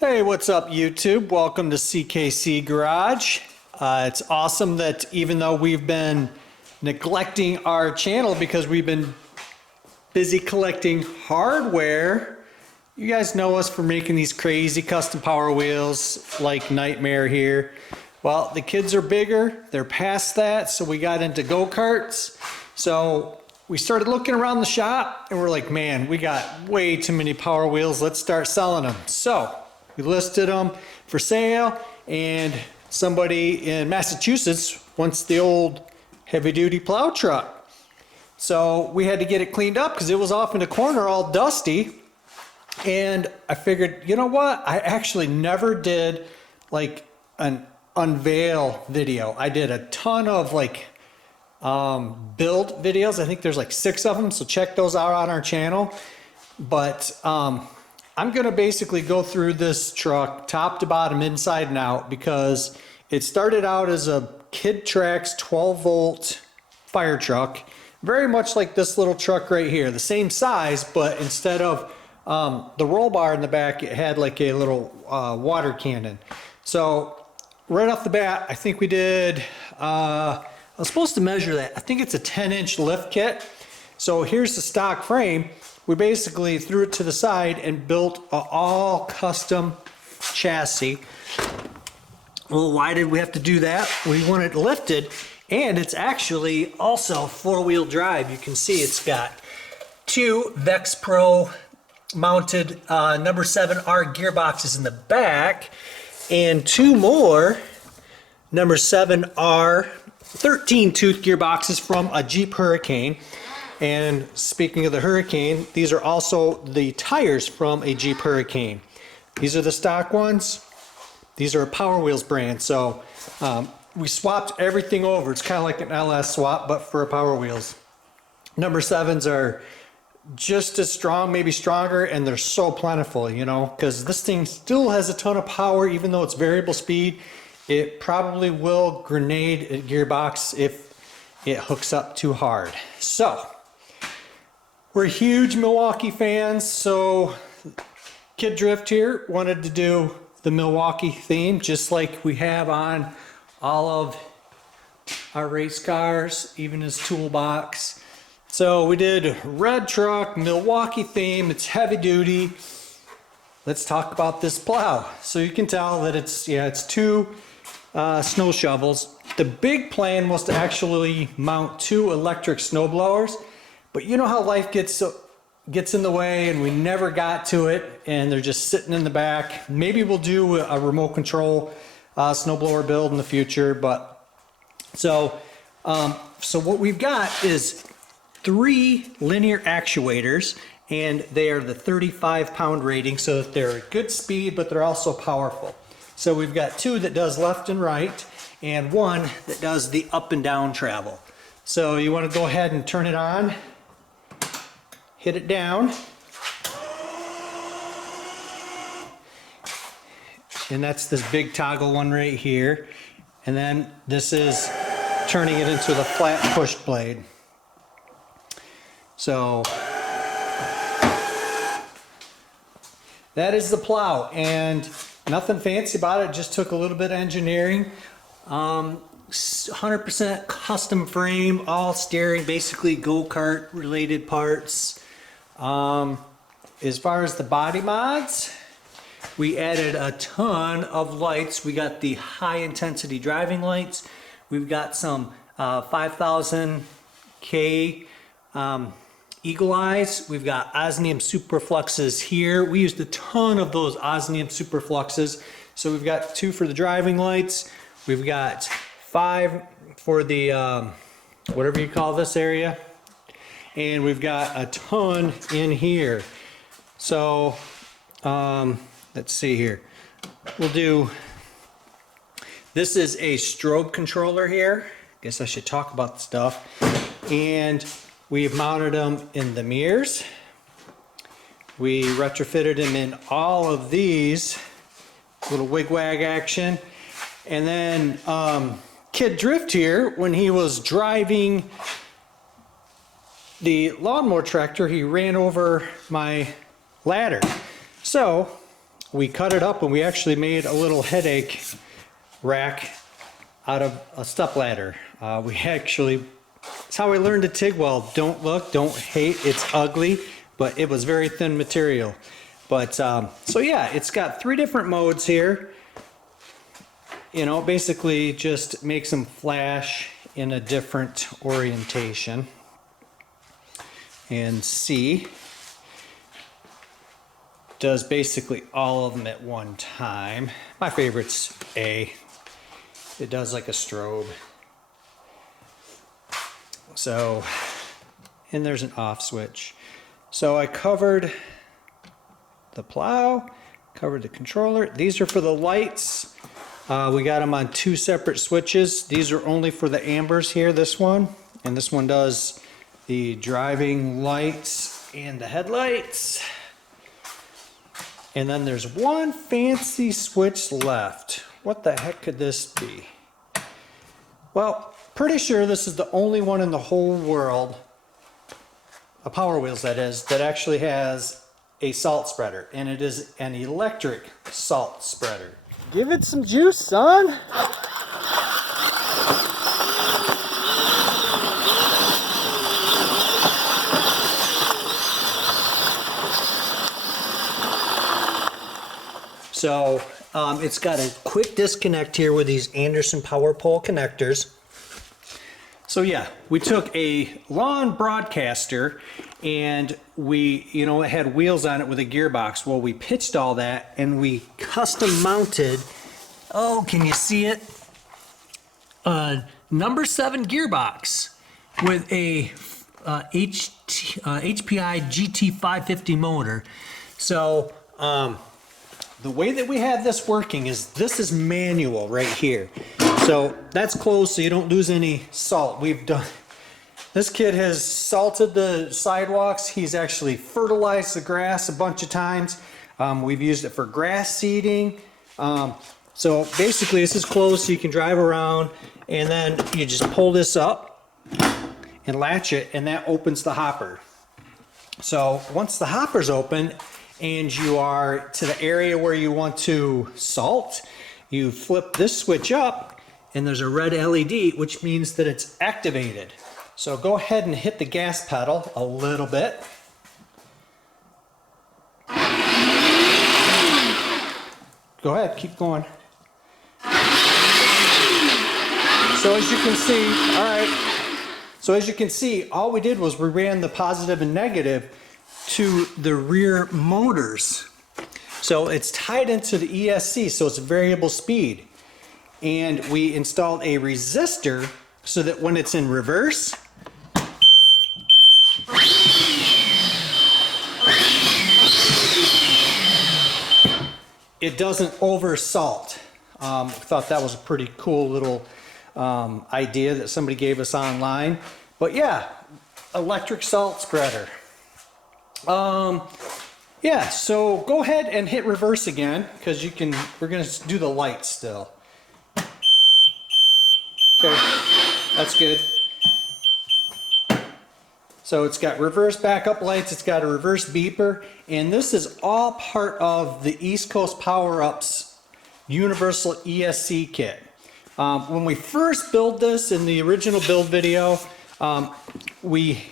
Hey, what's up YouTube? Welcome to CKC Garage. It's awesome that even though we've been neglecting our channel because we've been busy collecting hardware, you guys know us for making these crazy custom power wheels like Nightmare here. Well, the kids are bigger, they're past that, so we got into go-karts. So we started looking around the shop and we're like, man, we got way too many power wheels, let's start selling them. So we listed them for sale, and somebody in Massachusetts wants the old heavy-duty plow truck. So we had to get it cleaned up because it was off in the corner all dusty. And I figured, you know what? I actually never did like an unveil video. I did a ton of like build videos. I think there's like 6 of them, so check those out on our channel. But I'm gonna basically go through this truck top to bottom, inside and out, because it started out as a Kid Trax 12-volt fire truck, very much like this little truck right here, the same size, but instead of the roll bar in the back, it had like a little water cannon. So right off the bat, I think we did, I was supposed to measure that. I think it's a 10-inch lift kit. So here's the stock frame. We basically threw it to the side and built an all custom chassis. Well, why did we have to do that? We want it lifted, and it's actually also 4-wheel drive. You can see it's got 2 Vex Pro mounted number 7R gearboxes in the back, and 2 more number 7R 13-tooth gearboxes from a Jeep Hurricane. And speaking of the Hurricane, these are also the tires from a Jeep Hurricane. These are the stock ones. These are a Powerwheels brand. So we swapped everything over. It's kind of like an LS swap, but for a Powerwheels. Number 7s are just as strong, maybe stronger, and they're so plentiful, you know, because this thing still has a ton of power, even though it's variable speed. It probably will grenade a gearbox if it hooks up too hard. So we're huge Milwaukee fans, so Kid Drift here wanted to do the Milwaukee theme, just like we have on all of our race cars, even his toolbox. So we did red truck, Milwaukee theme, it's heavy duty. Let's talk about this plow. So you can tell that it's 2 snow shovels. The big plan was to actually mount 2 electric snow blowers, but you know how life gets in the way and we never got to it, and they're just sitting in the back. Maybe we'll do a remote control snowblower build in the future, but so what we've got is 3 linear actuators, and they are the 35-pound rating, so that they're good speed, but they're also powerful. So we've got 2 that does left and right, and 1 that does the up and down travel. So you want to go ahead and turn it on, hit it down, and that's this big toggle one right here, and then this is turning it into the flat push blade. So that is the plow, and nothing fancy about it, just took a little bit of engineering. 100% custom frame, all steering, basically go-kart related parts. As far as the body mods, we added a ton of lights. We got the high intensity driving lights. We've got some 5000K Eagle Eyes. We've got osmium superfluxes here. We used a ton of those osmium superfluxes. So we've got 2 for the driving lights. We've got 5 for the whatever you call this area, and we've got a ton in here. So let's see here. We'll do, this is a strobe controller here. Guess I should talk about the stuff. And we've mounted them in the mirrors. We retrofitted them in all of these little wig-wag action. And then Kid Drift here, when he was driving the lawnmower tractor, he ran over my ladder. So we cut it up and we actually made a little headache rack out of a stepladder. It's how I learned to TIG weld. Don't look, don't hate, it's ugly, but it was very thin material. But so yeah, it's got 3 different modes here. You know, basically just makes them flash in a different orientation. And C does basically all of them at one time. My favorite's A. It does like a strobe. So, and there's an off switch. So I covered the plow, covered the controller. These are for the lights. We got them on 2 separate switches. These are only for the ambers here, this one. And this one does the driving lights and the headlights. And then there's one fancy switch left. What the heck could this be? Well, pretty sure this is the only one in the whole world, a Powerwheels that is, that actually has a salt spreader. And it is an electric salt spreader. Give it some juice, son. So it's got a quick disconnect here with these Anderson power pole connectors. So yeah, we took a lawn broadcaster and we, you know, it had wheels on it with a gearbox. Well, we pitched all that and we custom mounted, oh, can you see it? Number 7 gearbox with a HPI GT550 motor. So, the way that we have this working is this is manual right here. So that's closed so you don't lose any salt. This kid has salted the sidewalks. He's actually fertilized the grass a bunch of times. We've used it for grass seeding. So basically this is closed so you can drive around and then you just pull this up and latch it and that opens the hopper. So once the hopper's open, and you are to the area where you want to salt, you flip this switch up and there's a red LED, which means that it's activated. So go ahead and hit the gas pedal a little bit. Go ahead, keep going. So as you can see, all right. So as you can see, all we did was we ran the positive and negative to the rear motors. So it's tied into the ESC, so it's variable speed. And we installed a resistor so that when it's in reverse, it doesn't over salt. I thought that was a pretty cool little idea that somebody gave us online. But yeah, electric salt spreader. Yeah, so go ahead and hit reverse again because we're going to do the lights still. Okay, that's good. So it's got reverse backup lights, it's got a reverse beeper, and this is all part of the East Coast Power Ups Universal ESC kit. When we first built this in the original build video, we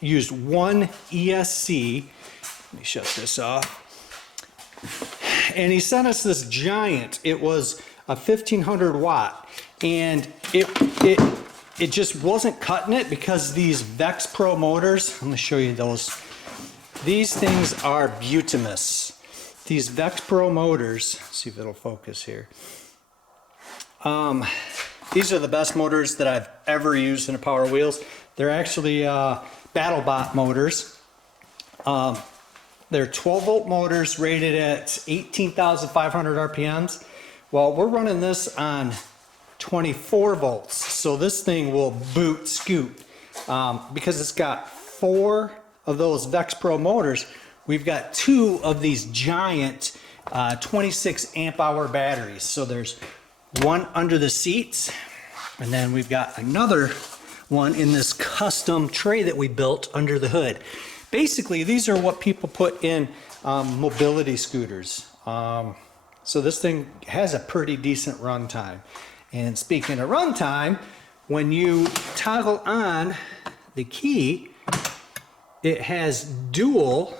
used one ESC. Let me shut this off. And he sent us this giant. It was a 1500 watt, and it just wasn't cutting it because these Vex Pro motors. Let me show you those. These things are Butamus. These Vex Pro motors. Let's see if it'll focus here. These are the best motors that I've ever used in a Powerwheels. They're actually Battlebot Motors. They're 12 volt motors rated at 18,500 RPMs. Well, we're running this on 24 volts. So this thing will scoot. Because it's got 4 of those Vex Pro motors, we've got 2 of these giant 26 amp hour batteries. So there's one under the seats, and then we've got another one in this custom tray that we built under the hood. Basically, these are what people put in mobility scooters. So this thing has a pretty decent run time. And speaking of run time, when you toggle on the key, it has dual,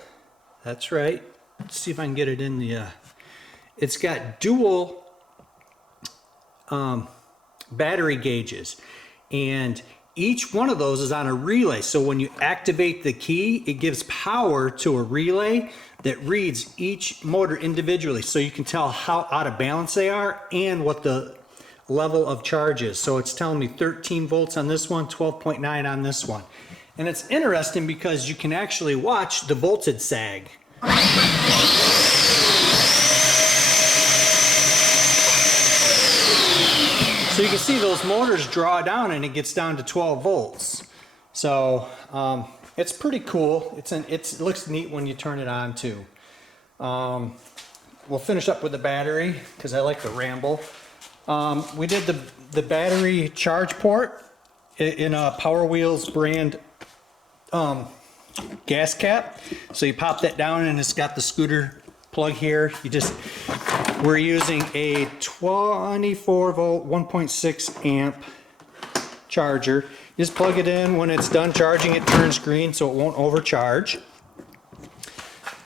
that's right, let's see if I can get it in the, it's got dual battery gauges, and each one of those is on a relay. So when you activate the key, it gives power to a relay that reads each motor individually, so you can tell how out of balance they are and what the level of charge is. So it's telling me 13 volts on this one, 12.9 on this one. And it's interesting because you can actually watch the voltage sag. So you can see those motors draw down and it gets down to 12 volts. So it's pretty cool. It looks neat when you turn it on too. We'll finish up with the battery because I like to ramble. We did the battery charge port in a Powerwheels brand gas cap. So you pop that down and it's got the scooter plug here. We're using a 24 volt 1.6 amp charger. You just plug it in. When it's done charging, it turns green so it won't overcharge.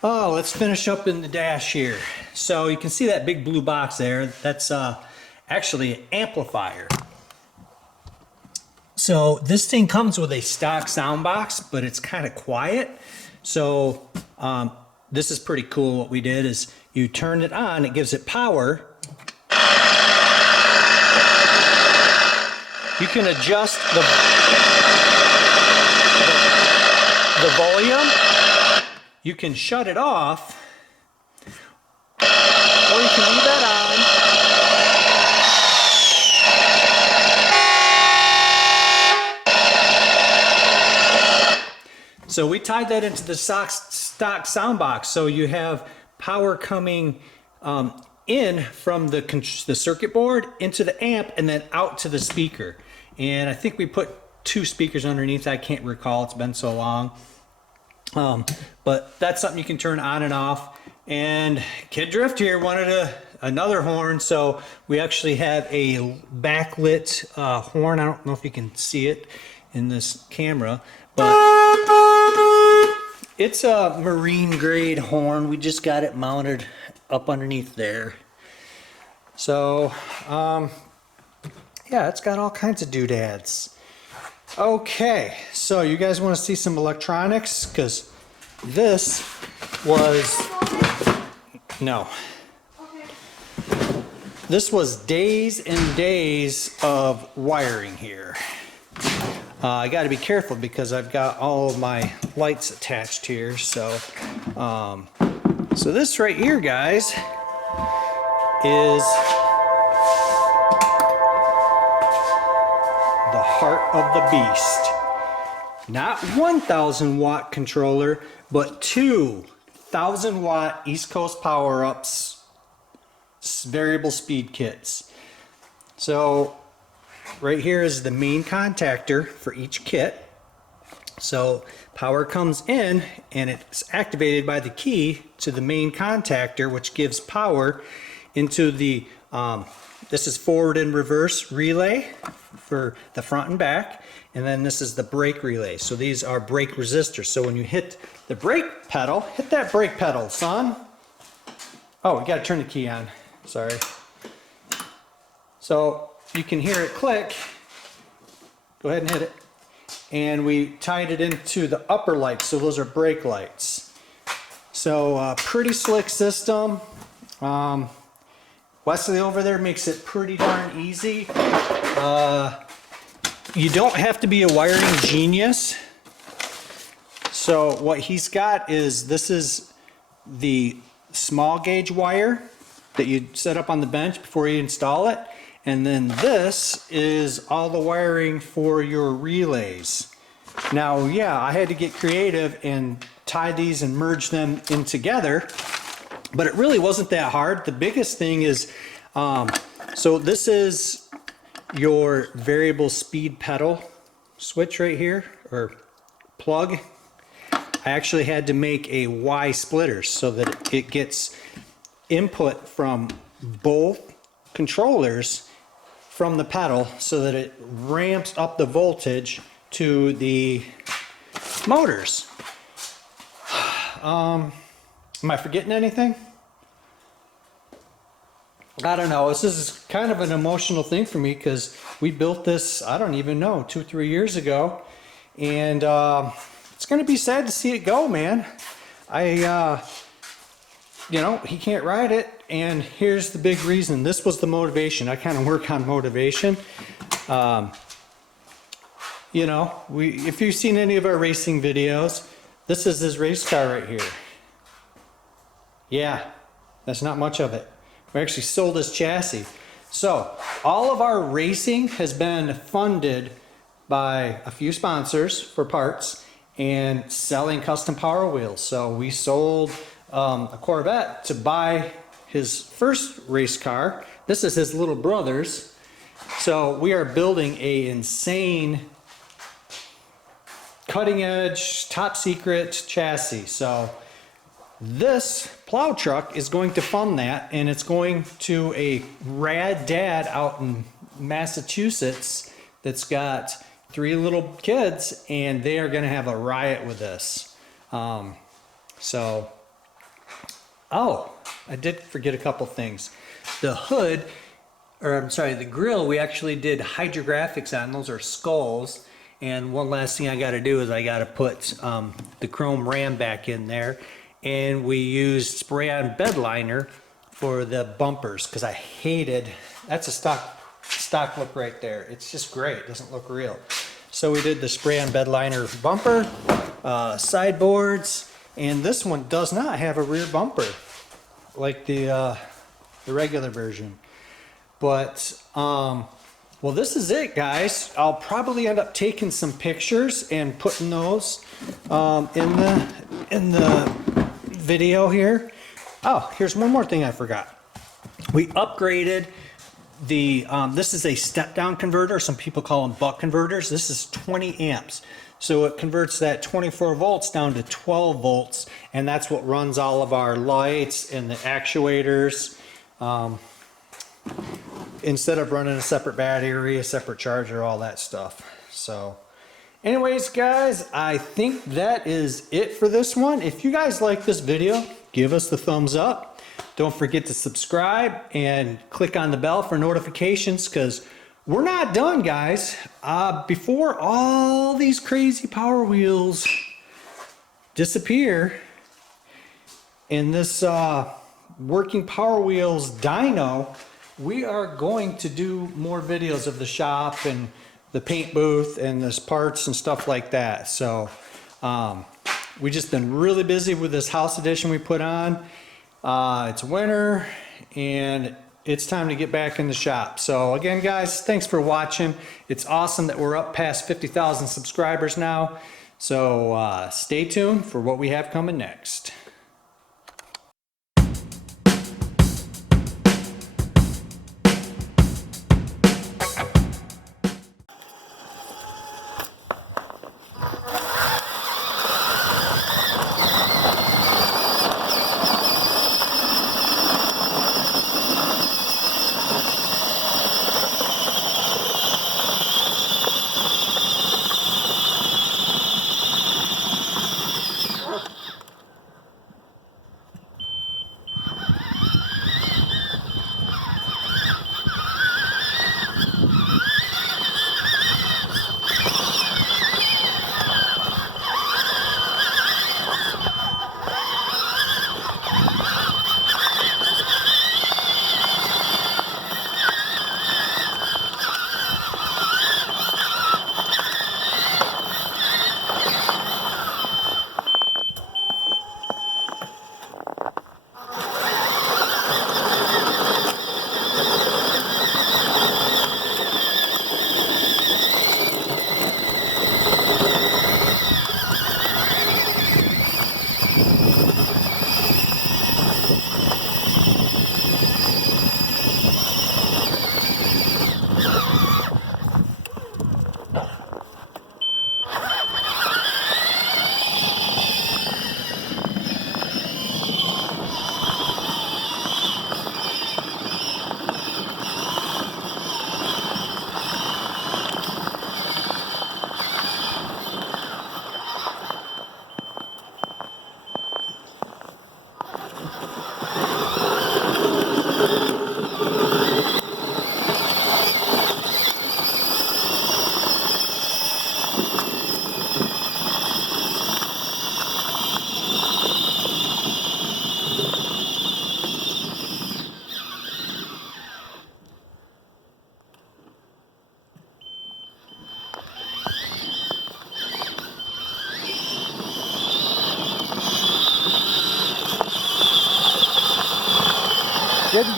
Oh, let's finish up in the dash here. So you can see that big blue box there. That's actually an amplifier. So this thing comes with a stock sound box, but it's kind of quiet. So this is pretty cool. What we did is you turn it on, it gives it power. You can adjust the volume. You can shut it off, or you can leave that on. So we tied that into the stock sound box, so you have power coming in from the circuit board into the amp and then out to the speaker. And I think we put 2 speakers underneath. I can't recall, it's been so long. But that's something you can turn on and off. And Kid Drift here wanted another horn, so we actually have a backlit horn. I don't know if you can see it in this camera, but it's a marine grade horn. We just got it mounted up underneath there. So yeah, it's got all kinds of doodads. Okay, so you guys want to see some electronics? Because this was, no. This was days and days of wiring here. I got to be careful because I've got all of my lights attached here. So, so this right here, guys, is the heart of the beast. Not 1,000 watt controller, but 2,000 watt East Coast Power Ups variable speed kits. So right here is the main contactor for each kit. So power comes in and it's activated by the key to the main contactor, which gives power into the this is forward and reverse relay for the front and back, and then this is the brake relay. So these are brake resistors. So when you hit the brake pedal, hit that brake pedal, son. Oh, we got to turn the key on. Sorry. So you can hear it click. Go ahead and hit it. And we tied it into the upper lights, so those are brake lights. So pretty slick system. Wesley over there makes it pretty darn easy. You don't have to be a wiring genius. So what he's got is, this is the small gauge wire that you set up on the bench before you install it. And then this is all the wiring for your relays. Now, yeah, I had to get creative and tie these and merge them in together, but it really wasn't that hard. The biggest thing is, so this is your variable speed pedal switch right here, or plug. I actually had to make a Y splitter so that it gets input from both controllers from the pedal so that it ramps up the voltage to the motors. Am I forgetting anything? I don't know. This is kind of an emotional thing for me because we built this, I don't even know, 2-3 years ago. And it's going to be sad to see it go, man. You know, he can't ride it. And here's the big reason. This was the motivation. I kind of work on motivation. You know, if you've seen any of our racing videos, this is his race car right here. Yeah, that's not much of it. We actually sold his chassis. So all of our racing has been funded by a few sponsors for parts and selling custom Power Wheels. So we sold a Corvette to buy his first race car. This is his little brother's. So we are building a insane cutting edge, top secret chassis. So this plow truck is going to fund that, and it's going to a rad dad out in Massachusetts that's got 3 little kids, and they are going to have a riot with this. Oh, I did forget a couple things. The hood, or I'm sorry, the grill, we actually did hydrographics on. Those are skulls. And one last thing I got to do is I got to put the chrome ram back in there. And we used spray-on bed liner for the bumpers because I hated, that's a stock look right there. It's just great, it doesn't look real. So we did the spray-on bed liner bumper, sideboards, and this one does not have a rear bumper like the regular version. But well, this is it, guys. I'll probably end up taking some pictures and putting those in the video here. Oh, here's one more thing I forgot. We upgraded the this is a step down converter. Some people call them buck converters. This is 20 amps. So it converts that 24 volts down to 12 volts, and that's what runs all of our lights and the actuators. Instead of running a separate battery, a separate charger, all that stuff. So anyways, guys, I think that is it for this one. If you guys like this video, give us the thumbs up. Don't forget to subscribe and click on the bell for notifications, because we're not done, guys. Before all these crazy Power Wheels disappear in this working Power Wheels dyno, we are going to do more videos of the shop and the paint booth and this parts and stuff like that. So we've just been really busy with this house edition we put on. It's winter and it's time to get back in the shop. So again, guys, thanks for watching. It's awesome that we're up past 50,000 subscribers now. So stay tuned for what we have coming next.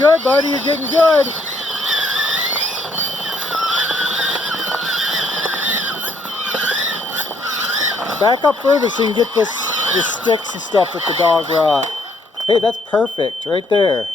good, buddy. You're getting good. Back up further so you can get the sticks and stuff that the dog brought. Hey, that's perfect right there.